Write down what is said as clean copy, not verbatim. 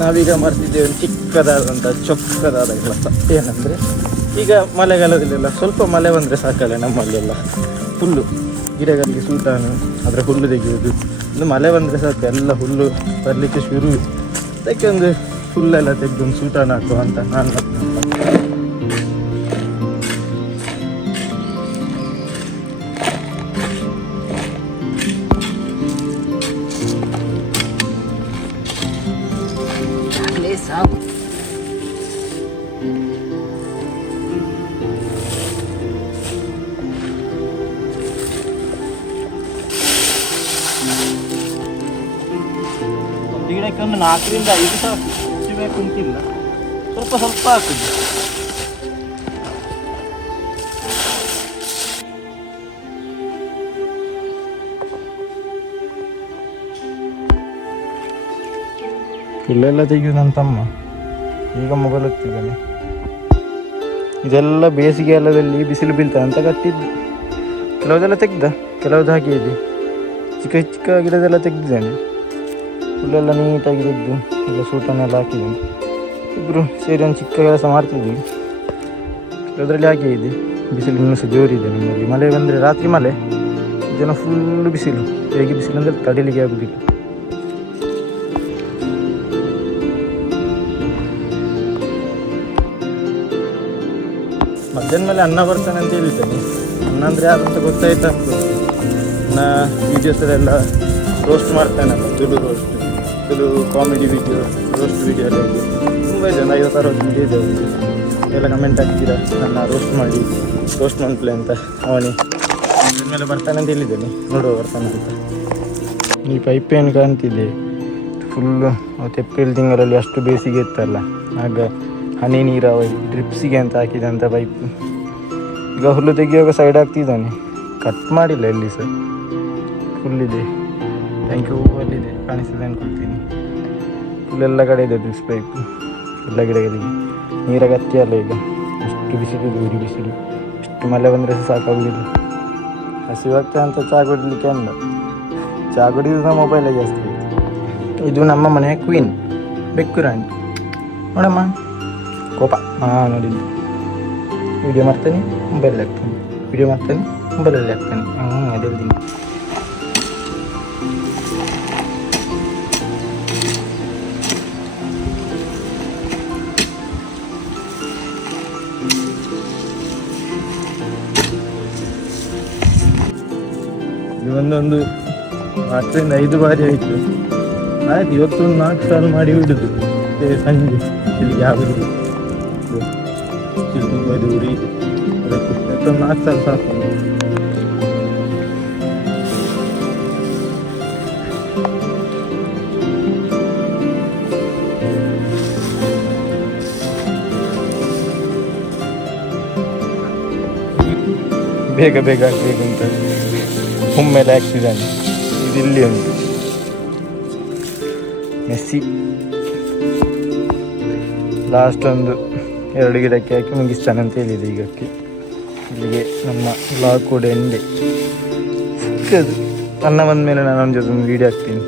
ನಾವೀಗ ಮಾಡ್ತಿದ್ದೇವೆ ಚಿಕ್ಕದಾದಂಥ ಚೊಕ್ಕದಾದ ಕೆಲಸ. ಏನಂದರೆ ಈಗ ಮಳೆಗಾಲದಲ್ಲೆಲ್ಲ ಸ್ವಲ್ಪ ಮಳೆ ಬಂದರೆ ಸಾಕಲ್ಲ, ನಮ್ಮಲ್ಲೆಲ್ಲ ಹುಲ್ಲು ಗಿಡಗಳಿಗೆ ಸೂಟಾನು ಅದರ ಹುಲ್ಲು ತೆಗೆಯುವುದು. ಒಂದು ಮಳೆ ಬಂದರೆ ಸಾಕು ಎಲ್ಲ ಹುಲ್ಲು ಬರಲಿಕ್ಕೆ ಶುರು. ಅದಕ್ಕೆ ಒಂದು ಹುಲ್ಲೆಲ್ಲ ತೆಗೆದು ಒಂದು ಸೂಟಾನು ಹಾಕುವ ಅಂತ ನಾನು ಸಾಕು. ಒಂದು ಗಿಡಕ್ಕೆ ಒಂದು 4ರಿಂದ 5 ಸಾಕು, ಹೆಚ್ಚು ಬೇಕು ಅಂತಿಲ್ಲ, ಸ್ವಲ್ಪ ಸ್ವಲ್ಪ ಹಾಕುದು. ಇಲ್ಲೆಲ್ಲ ತೆಗೆಯುವುದು ನನ್ನ ತಮ್ಮ ಈಗ ಮೊಬೈಲ್ ಹೊತ್ತಿದ್ದಾನೆ. ಇದೆಲ್ಲ ಬೇಸಿಗೆಗಾಲದಲ್ಲಿ ಬಿಸಿಲು ಬೀಳ್ತದೆ ಅಂತ ಕಟ್ಟಿದ್ದು. ಕೆಲವುದೆಲ್ಲ ತೆಗ್ದ, ಕೆಲವ್ದು ಹಾಗೆ ಇದೆ. ಚಿಕ್ಕ ಚಿಕ್ಕ ಗಿಡದೆಲ್ಲ ತೆಗೆದಿದ್ದಾನೆ. ಹುಲ್ಲೆಲ್ಲ ನೀಟಾಗಿ ತೆಗೆದು ಎಲ್ಲ ಸೂಟನ್ನೆಲ್ಲ ಹಾಕಿದ್ದಾನೆ. ಇಬ್ಬರು ಸೇರಿ ಒಂದು ಚಿಕ್ಕ ಕೆಲಸ ಮಾಡ್ತಿದ್ವಿ. ಕೆಲವರಲ್ಲಿ ಹಾಗೆ ಇದೆ. ಬಿಸಿಲು ಇನ್ನೂ ಸಹ ಜೋರಿದೆ ನಮ್ಮಲ್ಲಿ. ಮಳೆ ಬಂದರೆ ರಾತ್ರಿ ಮಳೆ, ಜನ ಫುಲ್ಲು ಬಿಸಿಲು. ಹೇಗೆ ಬಿಸಿಲು ಅಂದರೆ ತಡಿಲಿಕ್ಕೆ ಆಗೋದಿಲ್ಲ. ಮಧ್ಯಾಹ್ನ ಮೇಲೆ ಅನ್ನ ಬರ್ತಾನೆ ಅಂತ ಹೇಳಿದ್ದಾನೆ. ಅನ್ನ ಅಂದರೆ ಯಾರಂತ ಗೊತ್ತಾಯ್ತಾ ಅನ್ನ ವೀಡಿಯೋಸಲ್ಲೆಲ್ಲ ರೋಸ್ಟ್ ಮಾಡ್ತಾನೆ. Tulu roast, Tulu comedy video, roast video ಎಲ್ಲ ಇದೆ. ತುಂಬ ಜನ 50-60 ವೀಡಿಯೋ ಇದೆ ಅವನಿಗೆ. ಎಲ್ಲ ಕಮೆಂಟ್ ಹಾಕ್ತೀರಾ ನನ್ನ ರೋಸ್ಟ್ ಮಾಡಿ, ರೋಸ್ಟ್ ಮಾಡ್ಲಿ ಅಂತ. ಅವನೇ ಮೇಲೆ ಬರ್ತಾನೆ ಅಂತ ಹೇಳಿದ್ದೇನೆ, ನೋಡುವ ಬರ್ತಾನೆ ಅಂತ. ಈ ಪೈಪ್ ಏನು ಕಾಣ್ತಿದ್ದೆ ಫುಲ್ಲು ಏಪ್ರಿಲ್ ತಿಂಗಳಲ್ಲಿ ಅಷ್ಟು ಬೇಸಿಗೆ ಇತ್ತಲ್ಲ, ಆಗ ಹನಿ ನೀರಾವರಿ ಡ್ರಿಪ್ಸಿಗೆ ಅಂತ ಹಾಕಿದಂಥ ಪೈಪ್. ಈಗ ಹುಲ್ಲು ತೆಗಿಯುವಾಗ ಸೈಡ್ ಆಗ್ತಿದ್ದಾನೆ, ಕಟ್ ಮಾಡಿಲ್ಲ ಎಲ್ಲಿ ಸರ್. ಫುಲ್ಲಿದೆ, thank you. ಅಲ್ಲಿದೆ ಕಾಣಿಸ್ತದೆ ಅಂದ್ಕೊಳ್ತೀನಿ. ಫುಲ್ಲೆಲ್ಲ ಕಡೆ ಇದೆ ಡ್ರಿಪ್ಸ್ ಪೈಪ್. ಎಲ್ಲ ಗಿಡಗಳಿಗೆ ನೀರ ಅಗತ್ಯ ಅಲ್ಲ ಈಗ, ಅಷ್ಟು ಬಿಸಿಲು, ದೂರಿ ಬಿಸಿಲು. ಇಷ್ಟು ಮಳೆ ಬಂದರೆ ಸಹ ಸಾಕಾಗೋದಿಲ್ಲ. ಹಸಿವಾಗ್ತದೆ ಅಂತ ಚಹಾ ಕುಡಿಲಿಕ್ಕೆ ಅಂದ. ಚಹಾ ಕುಡಿಯೋದು ಮೊಬೈಲೇ ಜಾಸ್ತಿ ಆಯಿತು. ಇದು ನಮ್ಮ ಮನೆಯ ಕ್ವೀನ್, ಬೆಕ್ಕು ರಾಣಿ ನೋಡಮ್ಮ. ಕೋಪ ನೋಡಿದ್ದು. ವಿಡಿಯೋ ಮಾಡ್ತಾನೆ, ಮೊಬೈಲಲ್ಲಿ ಹಾಕ್ತಾನೆ, ವಿಡಿಯೋ ಮಾಡ್ತಾನೆ, ಮೊಬೈಲಲ್ಲಿ ಹಾಕ್ತಾನೆ. ಅದೆಲ್ದಿನಿ. ಇದು ಒಂದೊಂದು 4ರಿಂದ 5 ಬಾರಿ ಆಯಿತು. ಆಯ್ತು, ಇವತ್ತೊಂದು 4 ಸಾಲು ಮಾಡಿ ಬಿಡುದು. ಸಂಜೆ ಇಲ್ಲಿಗೆ ಆಗುದಿಲ್ಲ, ತುಂಬ ದೂರಿ ಇದೆ. ಅದಕ್ಕೆ ಇವತ್ತೊಂದು 4 ಸಾಲು ಸಾಕು. ಬೇಗ ಬೇಗ ಆಗಬೇಕು ಅಂತ ಒಮ್ಮೆಲೆ ಹಾಕ್ತಿದ್ದಾನೆ. ಇಲ್ಲಿ ಉಂಟು ಮೆಸ್ಸಿ. ಲಾಸ್ಟ್ ಒಂದು 2 ಗಿಡಕ್ಕೆ ಹಾಕಿ ಮುಗಿಸ್ತಾನೆ ಅಂತ ಹೇಳಿದೆ. ಈಗಕ್ಕೆ ಇಲ್ಲಿಗೆ ನಮ್ಮ ವ್ಲಾಗ್ ಕೂಡ ಎಂಡೆ. ಸಿಕ್ಕದು ಅನ್ನ ಬಂದ ಮೇಲೆ ನಾನು ಅವನ ಜೊತೆ ಒಂದು ವೀಡಿಯೋ ಹಾಕ್ತೀನಿ.